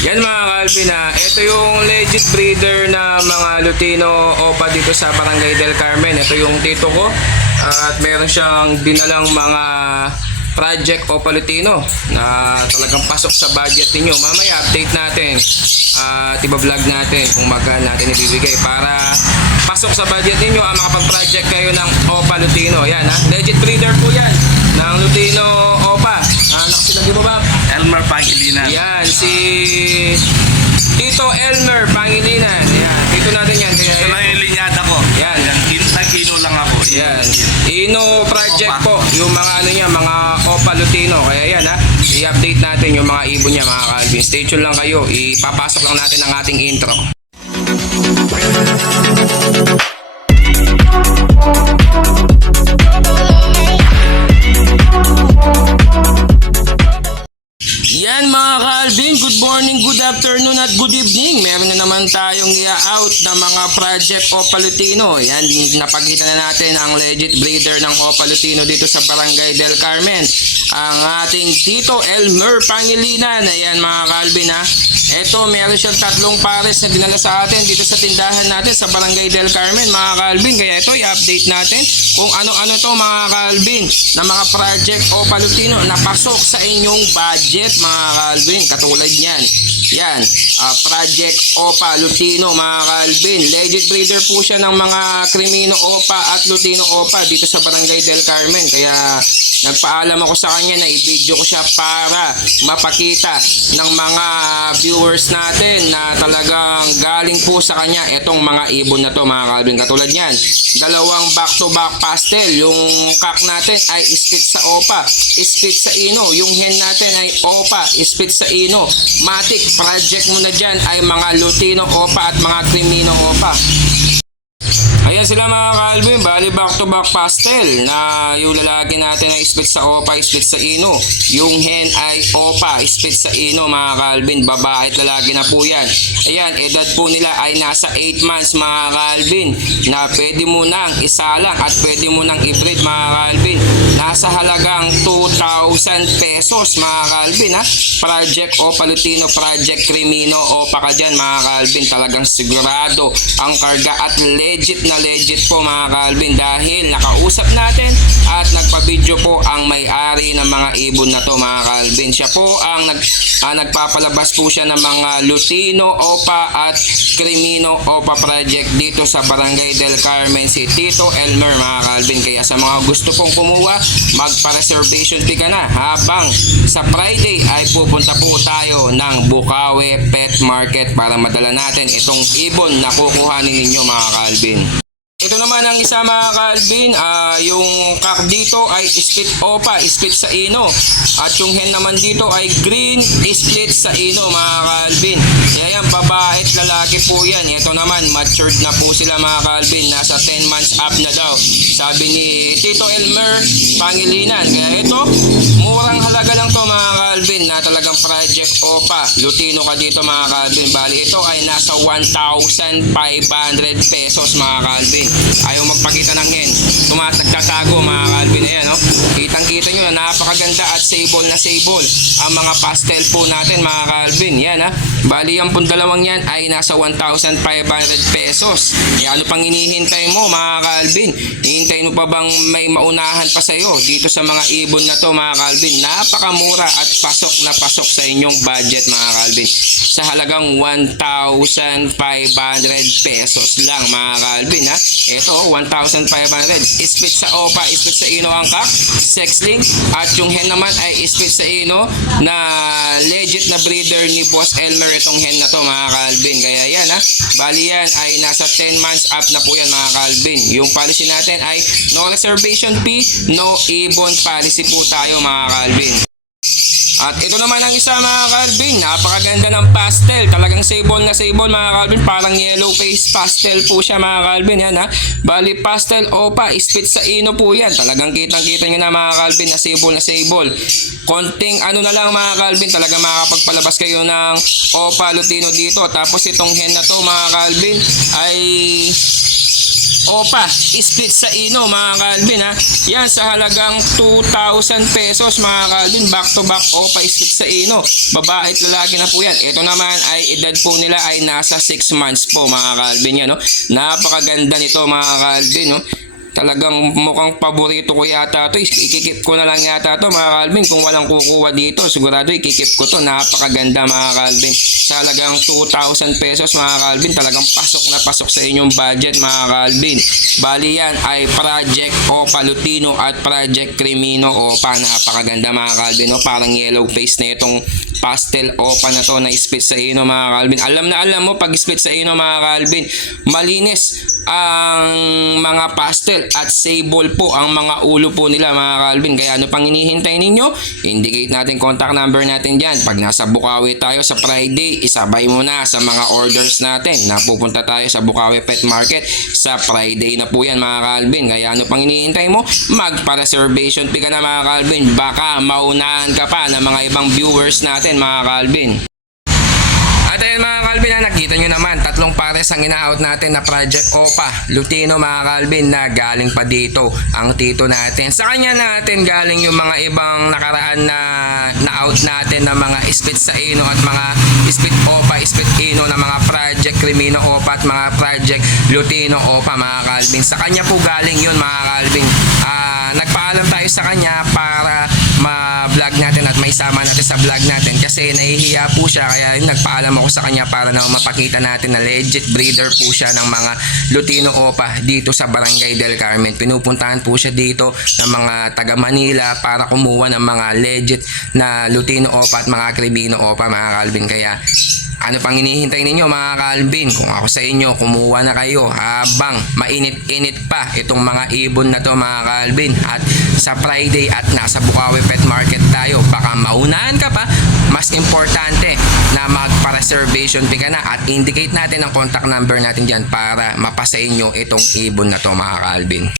Yan mga Calvin ito yung legit breeder na mga Lutino Opa dito sa Barangay del Carmen. Ito yung tito ko at meron siyang dinalang mga project Opa Lutino na talagang pasok sa budget ninyo. Mamaya update natin at iba-vlog natin kung magkano natin ibibigay para pasok sa budget ninyo ang makapag-project kayo ng Opa Lutino. Yan legit breeder po yan ng Lutino Opa. Nakasilagi mo ba? Elmer Pangilinan. Yan, si Tito Elmer Pangilinan. Yan, tito natin yan. Kaya, Ito lang yung linyada ko. Yan. Nag-ino lang ako. Yan. Ino project po, yung mga ano niya, mga Opa Lutino. Kaya yan i-update natin yung mga ibon niya mga Calvin. Stay tuned lang kayo. Ipapasok lang natin ang ating intro. Yan mga Calvin, good morning, good afternoon at good evening. Meron na naman tayong i-out na mga project Opa Lutino. Yan, napakita na natin ang legit breeder ng Opa Lutino dito sa Barangay del Carmen. Ang ating Tito Elmer Pangilinan. Ayan mga Calvin Ito, meron siyang tatlong pares na dinala sa atin dito sa tindahan natin sa Barangay del Carmen mga Calvin. Kaya ito, i-update natin kung ano-ano to mga Calvin na mga project Opa Lutino na pasok sa inyong budget mga Calvin. Katulad yan. Yan, project Opa Lutino mga Calvin. Legit breeder po siya ng mga Crimino Opa at Lutino Opa dito sa Barangay del Carmen. Kaya nagpaalam ako sa kanya na i-video ko siya para mapakita ng mga viewers natin na talagang galing po sa kanya itong mga ibon na to mga Calvin. Katulad yan, dalawang back-to-back pastel. Yung cock natin ay split sa Opa, split sa Ino. Yung hen natin ay Opa, split sa Ino. Matic, project mo na dyan ay mga Lutino Opa at mga Crimino Opa. Ayan sila mga Calvin, bali back to back pastel na yung lalaki natin ay split sa Opa, split sa Ino. Yung hen ay Opa, split sa Ino mga Calvin, babae at lalaki na po yan. Ayan, edad po nila ay nasa 8 months mga Calvin na pwede mo nang isalang at pwede mo nang i-breed mga Calvin. Nasa halagang 2,000 pesos mga Calvin Project Opa Lutino, Project Crimino Opa ka dyan mga Calvin. Talagang sigurado ang karga at legit na legit po mga Calvin dahil nakausap natin at nagpa-video po ang may-ari ng mga ibon na to mga Calvin. Siya po ang nagpapalabas po siya ng mga Lutino Opa at Crimino Opa project dito sa Barangay del Carmen, si Tito Elmer mga Calvin. Kaya sa mga gusto pong kumuha, magpa-reservation fee ka na habang sa Friday ay pupunta po tayo ng Bukawi Pet Market para madala natin itong ibon na kukuhanin ninyo mga Calvin. Ito naman ang isa mga Calvin, yung cock dito ay split Opa, split sa Ino. At yung hen naman dito ay green, split sa Ino mga Calvin. Kaya yan, babae at lalaki po yan. Ito naman, matured na po sila mga Calvin. Nasa 10 months up na daw. Sabi ni Tito Elmer Pangilinan. Kaya ito, murang halaga lang to mga Calvin na talagang project Opa. Lutino ka dito mga Calvin. Bali ito ay nasa 1,500 pesos mga Calvin. Ayaw magpakita ng hen. Nagtatago mga Calvin. Ayan kitang-kita nyo na napakaganda at sable na sable ang mga pastel po natin mga Calvin. Yan bali ang dalawang yan ay nasa 1,500 pesos. Ano pang hinihintay mo mga Calvin? Hihintayin mo pa bang may maunahan pa sa'yo dito sa mga ibon na to mga Calvin? Napakamura at pasok na pasok sa inyong budget mga Calvin. Sa halagang 1,500 pesos lang mga Calvin Ito 1,500. Split sa Opa, split sa Ino ang cock, sexling. At yung hen naman ay split sa Ino na legit na breeder ni Boss Elmer itong hen na to mga Calvin. Kaya yan bali yan ay nasa 10 months up na po yan mga Calvin. Yung policy natin ay no reservation fee, no ibon policy po tayo mga Calvin. At ito naman ang isa mga Calvin, napakaganda ng pastel, talagang sable na sable mga Calvin, parang yellow face pastel po siya mga Calvin. Yan bali pastel Opa, split sa Ino po yan, talagang kitang-kita nyo na mga Calvin na sable na sable. Konting na lang mga Calvin, talagang makakapagpalabas kayo ng Opa Lutino dito. Tapos itong hen na to mga Calvin ay Opa, split sa Ino mga Calvin ha. Yan sa halagang 2,000 pesos mga Calvin. Back to back Opa split sa Ino. Babae at lalaki na po yan. Ito naman ay edad po nila ay nasa 6 months po mga Calvin yan. No? Napakaganda nito mga Calvin. No? Talagang mukhang paborito ko yata ito. Ikikip ko na lang yata ito mga Calvin. Kung walang kukuha dito, sigurado ikikip ko to. Napakaganda mga Calvin. Sa halagang 2,000 pesos mga Calvin. Talagang pasok na pasok sa inyong budget mga Calvin. Bali yan ay Project Opa Lutino at Project Crimino Opa. Napakaganda mga Calvin. No? Parang yellow face na itong pastel Opa na to na split sa ino mga Calvin. Alam na alam mo pag split sa ino mga Calvin, malinis ang mga pastel at sable po ang mga ulo po nila mga Calvin. Kaya ano pang hinihintay ninyo? Indicate natin contact number natin dyan. Pag nasa Bukawi tayo sa Friday, isabay mo na sa mga orders natin. Napupunta tayo sa Bukawi Pet Market sa Friday na po yan mga Calvin. Kaya ano pang hinihintay mo? Magpa-reservation fee ka na mga Calvin. Baka maunahan ka pa ng mga ibang viewers natin mga Calvin. At ayun mga Calvin, nakita nyo naman, tatlong pares ang ina-out natin na Project Opa Lutino mga Calvin na galing pa dito ang tito natin. Sa kanya natin galing yung mga ibang nakaraan na na-out natin na mga split sa Ino at mga split Opa, split Ino na mga Project Crimino Opa at mga Project Lutino Opa mga Calvin. Sa kanya po galing yun mga Calvin. Nagpaalam tayo sa kanya para ma-vlog natin at maisama natin sa vlog natin kasi nahihiya po siya, kaya nagpaalam ako sa kanya para na mapakita natin na legit breeder po siya ng mga Lutino Opa dito sa Barangay del Carmen. Pinupuntahan po siya dito ng mga taga Manila para kumuha ng mga legit na Lutino Opa at mga Crimino Opa mga Calvin. Kaya ano pang hinihintay ninyo mga Calvin? Kung ako sa inyo, kumuha na kayo habang mainit-init pa itong mga ibon na to mga Calvin. At sa Friday at nasa Bukawi Pet Market tayo, baka maunahan ka pa. Mas importante na magpa-reservation fee ka na at indicate natin ang contact number natin dyan para mapasa inyo itong ibon na to mga Calvin.